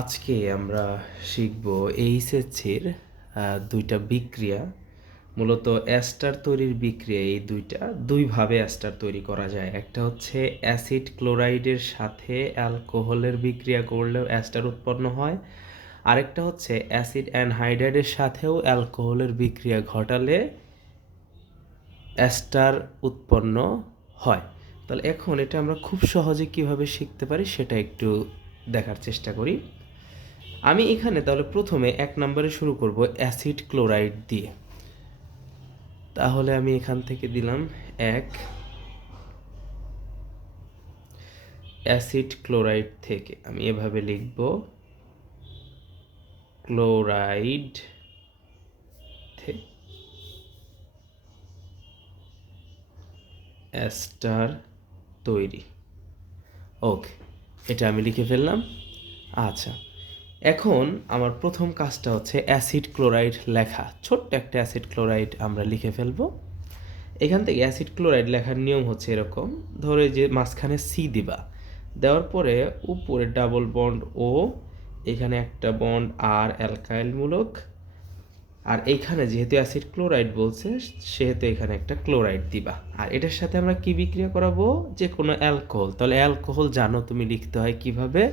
আজকে আমরা শিখব এইচএসসির দুইটা বিক্রিয়া। মূলত অ্যাস্টার তৈরির বিক্রিয়া এই দুইভাবে অ্যাস্টার তৈরি করা যায়। একটা হচ্ছে অ্যাসিড ক্লোরাইডের সাথে অ্যালকোহলের বিক্রিয়া করলেও অ্যাস্টার উৎপন্ন হয়, আরেকটা হচ্ছে অ্যাসিড অ্যানহাইড্রাইডের সাথেও অ্যালকোহলের বিক্রিয়া ঘটালে অ্যাস্টার উৎপন্ন হয়। তাহলে এখন এটা আমরা খুব সহজে কিভাবে শিখতে পারি সেটা একটু দেখার চেষ্টা করি। আমি এখানে তাহলে প্রথমে 1 নম্বরে শুরু করব অ্যাসিড ক্লোরাইড দিয়ে। তাহলে আমি এখান থেকে দিলাম 1 অ্যাসিড ক্লোরাইড থেকে আমি এভাবে লিখব ক্লোরাইড থেকে অ্যাস্টার তৈরি। ওকে, এটা আমি লিখে ফেললাম। আচ্ছা, এখন আমার প্রথম কাজটা হচ্ছে অ্যাসিড ক্লোরাইড লেখা। ছোট্ট একটা অ্যাসিড ক্লোরাইড আমরা লিখে ফেলবো। এখান থেকে অ্যাসিড ক্লোরাইড লেখার নিয়ম হচ্ছে এরকম, ধরে যে মাঝখানে সি দিবা, দেওয়ার পরে উপরে ডাবল বন্ড ও, এখানে একটা বন্ড আর অ্যালকাইলমূলক, আর এইখানে যেহেতু অ্যাসিড ক্লোরাইড বলছে সেহেতু এখানে একটা ক্লোরাইড দিবা। আর এটার সাথে আমরা কি বিক্রিয়া করাবো? যে কোনো অ্যালকোহল। তাহলে অ্যালকোহল জানো তুমি লিখতে হয় কিভাবে?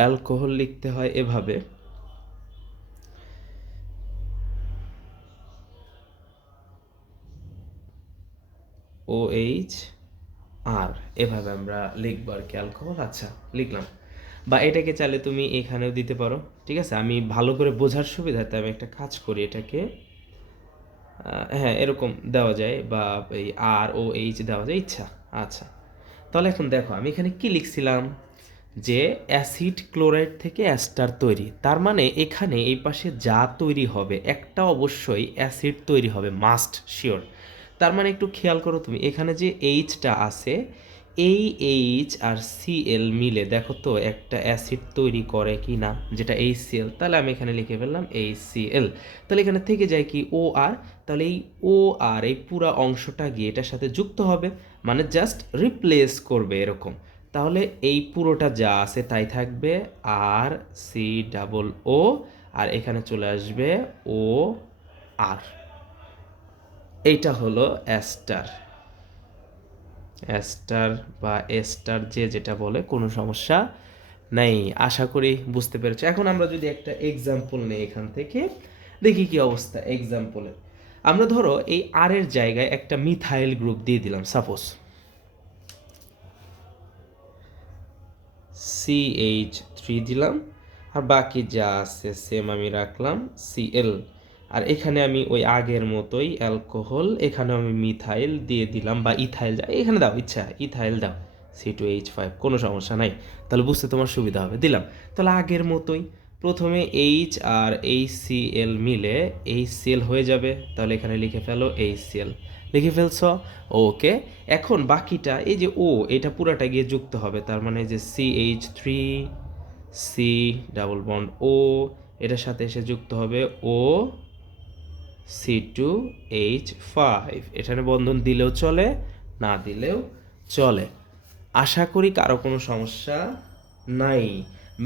অ্যালকোহল লিখতে হয় এভাবে, OH আর এভাবে আমরা লিখবো আর কি অ্যালকোহল। আচ্ছা, লিখলাম। বা এটাকে চাইলে তুমি এখানেও দিতে পারো, ঠিক আছে। আমি ভালো করে বোঝার সুবিধার্থে আমি একটা কাজ করি, এটাকে হ্যাঁ এরকম দেওয়া যায়, বা এই ROH দেওয়া যায়, ইচ্ছা। আচ্ছা, তাহলে এখন দেখো আমি এখানে কি লিখছিলাম, যে অ্যাসিড ক্লোরাইড থেকে অ্যাস্টার তৈরি। তার মানে এখানে এই পাশে যা তৈরি হবে একটা অবশ্যই অ্যাসিড তৈরি হবে, মাস্ট শিওর। তার মানে একটু খেয়াল করো তুমি, এখানে যে এইচটা আছে, এই এইচ আর সিএল মিলে দেখো তো একটা অ্যাসিড তৈরি করে কি না, যেটা HCl। তাহলে আমি এখানে লিখে ফেললাম HCl। তাহলে এখানে থেকে যায় কি OR। তাহলে এই OR এই পুরা অংশটা গিয়ে এটার সাথে যুক্ত হবে, মানে জাস্ট রিপ্লেস করবে এরকম। তাহলে এই পুরোটা যা আছে তাই থাকবে RCO, আর এখানে চলে আসবে OR। এইটা হলো অ্যাস্টার। অ্যাস্টার বা এস্টার যে যেটা বলে, কোনো সমস্যা নেই। আশা করি বুঝতে পেরেছো। এখন আমরা যদি একটা এক্সাম্পল নেই এখান থেকে, দেখি কি অবস্থা এক্সাম্পলের। আমরা ধরো এই আর এর জায়গায় একটা মিথাইল গ্রুপ দিয়ে দিলাম, সাপোজ CH3 দিলাম, আর বাকি যা আছে সেম আমি রাখলাম Cl। আর এখানে আমি ওই আগের মতোই অ্যালকোহল, এখানে আমি মিথাইল দিয়ে দিলাম, বা ইথাইল, এখানে দাও ইচ্ছা ইথাইল দাও, C2H5, কোনো সমস্যা নাই। তাহলে বুঝতে তোমার সুবিধা হবে, দিলাম। তাহলে আগের মতোই প্রথমে H আর HCl মিলে HCl হয়ে যাবে। তাহলে এখানে লিখে ফেলো HCl, লিখে ফেলছ। ওকে, এখন বাকিটা এই যে ও, এটা পুরাটা গিয়ে যুক্ত হবে। তার মানে যে CH3 সি ডাবল বন্ড ও, এটার সাথে এসে যুক্ত হবে C2H5। এখানে বন্ধন দিলেও চলে, না দিলেও চলে। আশা করি কারো কোনো সমস্যা নাই।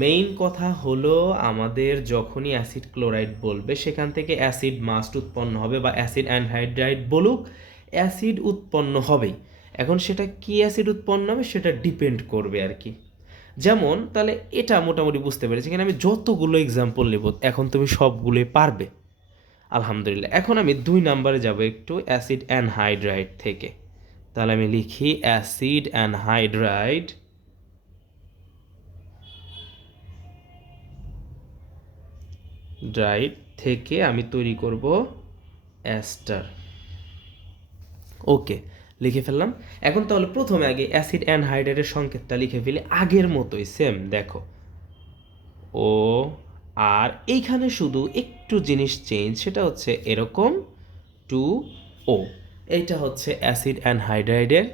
মেইন কথা হলো, আমাদের যখনই অ্যাসিড ক্লোরাইড বলবে সেখান থেকে অ্যাসিড মাস্ট উৎপন্ন হবে, বা অ্যাসিড অ্যানহাইড্রাইড বলুক, অ্যাসিড উৎপন্ন হবেই। এখন সেটা কি অ্যাসিড উৎপন্ন হবে সেটা ডিপেন্ড করবে আর কি। যেমন তাহলে এটা মোটামুটি বুঝতে পেরেছি, এখানে আমি যতগুলো এক্সাম্পল নেব এখন তুমি সবগুলোই পারবে আলহামদুলিল্লাহ। এখন আমি 2 নম্বরে যাব একটু অ্যাসিড অ্যানহাইড্রাইড থেকে। তাহলে আমি লিখি অ্যাসিড অ্যানহাইড্রাইড থেকে আমি তৈরি করব অ্যাস্টার। ওকে, লিখে ফেললাম। এখন তাহলে প্রথমে আগে অ্যাসিড অ্যানহাইড্রাইডের সংকেতটা লিখে ফেলি আগের মতোই সেম, দেখো ও। আর এইখানে শুধু একটু জিনিস চেঞ্জ, সেটা হচ্ছে এরকম 2O। এইটা হচ্ছে অ্যাসিড অ্যানহাইড্রাইডের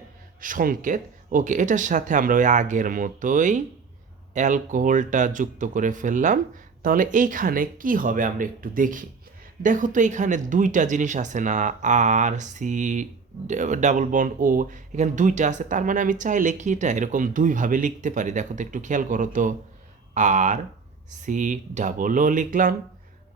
সংকেত। ওকে, এটার সাথে আমরা ওই আগের মতোই অ্যালকোহলটা যুক্ত করে ফেললাম। তাহলে এইখানে কি হবে আমরা একটু দেখি। দেখো তো এখানে দুইটা জিনিস আছে না, আর সি ডাবল বন্ড ও, এখানে দুইটা আছে, তার মানে আমি চাইলে কি এটা এরকম দুইভাবে লিখতে পারি। দেখো তো একটু খেয়াল করো তো, আর সি ডাবল ও লিখলাম,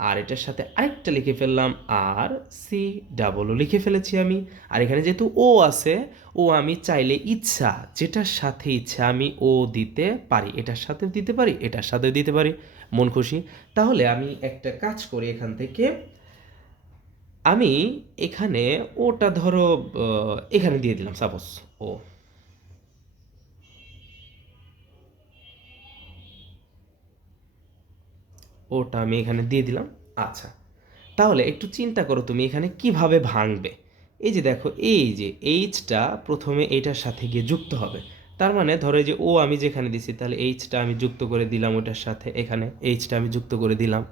আর এটার সাথে আরেকটা লিখে ফেললাম, আর সি ডাবল ও লিখে ফেলেছি আমি। আর এখানে যেহেতু ও আছে, ও আমি চাইলে ইচ্ছা যেটার সাথে ইচ্ছা আমি ও দিতে পারি, এটার সাথে দিতে পারি, এটার সাথে দিতে পারি, মন খুশি। তাহলে আমি একটা কাজ করি, এখান থেকে আমি এখানে ওটা ধরো এখানে দিয়ে দিলাম সাপোজ, ও ওটা আমি এখানে দিয়ে দিলাম। আচ্ছা, তাহলে একটু চিন্তা করো তুমি এখানে কিভাবে ভাঙবে। এই যে দেখো, এই যে এইচটা প্রথমে এটার সাথে গিয়ে যুক্ত হবে, তার মানে ধরো এই যে ও আমি যেখানে দিছি, তাহলে এইচটা আমি যুক্ত করে দিলাম ওটার সাথে, এখানে এইচটা আমি যুক্ত করে দিলাম,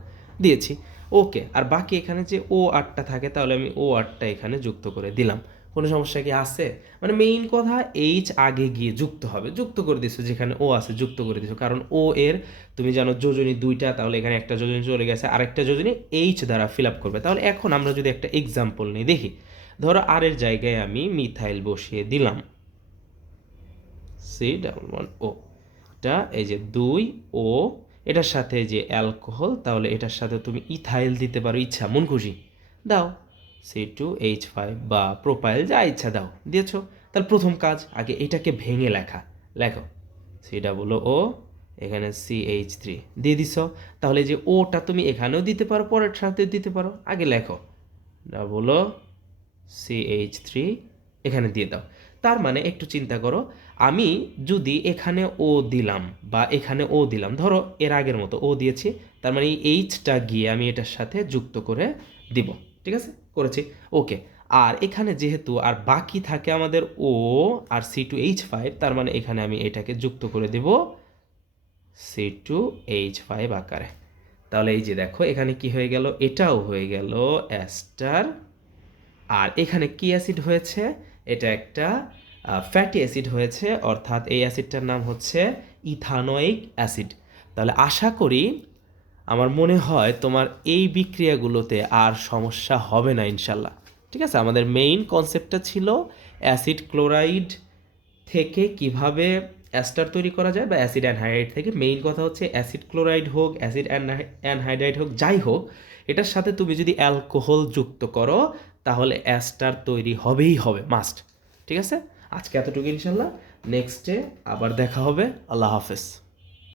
দিয়েছি। ওকে, আর বাকি এখানে যে ও আটটা থাকে, তাহলে আমি ও আটটা এখানে যুক্ত করে দিলাম। কোনো সমস্যা কি আছে? মানে মেইন কথা, এইচ আগে গিয়ে যুক্ত হবে, যুক্ত করে দিছো যেখানে ও আছে, যুক্ত করে দিছো, কারণ ও এর তুমি জানো যোজনী দুইটা, তাহলে এখানে একটা যোজনী চলে গেছে, আরেকটা যোজনী এইচ দ্বারা ফিল আপ করবে। তাহলে এখন আমরা যদি একটা এক্সাম্পল নিই, দেখি ধরো আর এর জায়গায় আমি মিথাইল বসিয়ে দিলাম, সি ডাবল ওয়ান ও, এটা এই যে দুই ও, এটার সাথে যে অ্যালকোহল, তাহলে এটার সাথে তুমি ইথাইল দিতে পারো, ইচ্ছা মন খুশি দাও, C2H5 বা প্রোপাইল যা ইচ্ছা দাও, দিয়েছো। তাহলে প্রথম কাজ, আগে এটাকে ভেঙে লেখা, লেখো সি ডাবল ও, এখানে CH3 দিয়ে দিছ। তাহলে যে ওটা তুমি এখানেও দিতে পারো, পরের সাথে দিতে পারো, আগে লেখো ডাবল ও CH3, এখানে দিয়ে দাও। তার মানে একটু চিন্তা করো, আমি যদি এখানে ও দিলাম বা এখানে ও দিলাম, ধরো এর আগের মতো ও দিয়েছি, তার মানে এই এইচটা গিয়ে আমি এটার সাথে যুক্ত করে দিব, ঠিক আছে, করেছি। ওকে, আর এখানে যেহেতু আর বাকি থাকে আমাদের ও আর C2H5, তার মানে এখানে আমি এটাকে যুক্ত করে দেব C2H5 আকারে। তাহলে এই যে দেখো এখানে কি হয়ে গেল, এটাও হয়ে গেল অ্যাস্টার, আর এখানে কি অ্যাসিড হয়েছে, এটা একটা ফ্যাটি অ্যাসিড হয়েছে, অর্থাৎ এই অ্যাসিডটার নাম হচ্ছে ইথানোয়িক অ্যাসিড। তাহলে আশা করি, আমার মনে হয় তোমার এই বিক্রিয়াগুলোতে আর সমস্যা হবে না ইনশাল্লাহ। ঠিক আছে, আমাদের মেইন কনসেপ্টটা ছিল অ্যাসিড ক্লোরাইড থেকে কিভাবে অ্যাস্টার তৈরি করা যায়, বা অ্যাসিড অ্যানহাইড্রাইড থেকে। মেইন কথা হচ্ছে অ্যাসিড ক্লোরাইড হোক, অ্যাসিড অ্যানহাইড্রাইড হোক, যাই হোক, এটার সাথে তুমি যদি অ্যালকোহল যুক্ত করো, তাহলে অ্যাস্টার তৈরি হবেই হবে, মাস্ট। ঠিক আছে, আজকে এতটুকু ইনশাল্লাহ, নেক্সটে আবার দেখা হবে। আল্লাহ হাফেজ।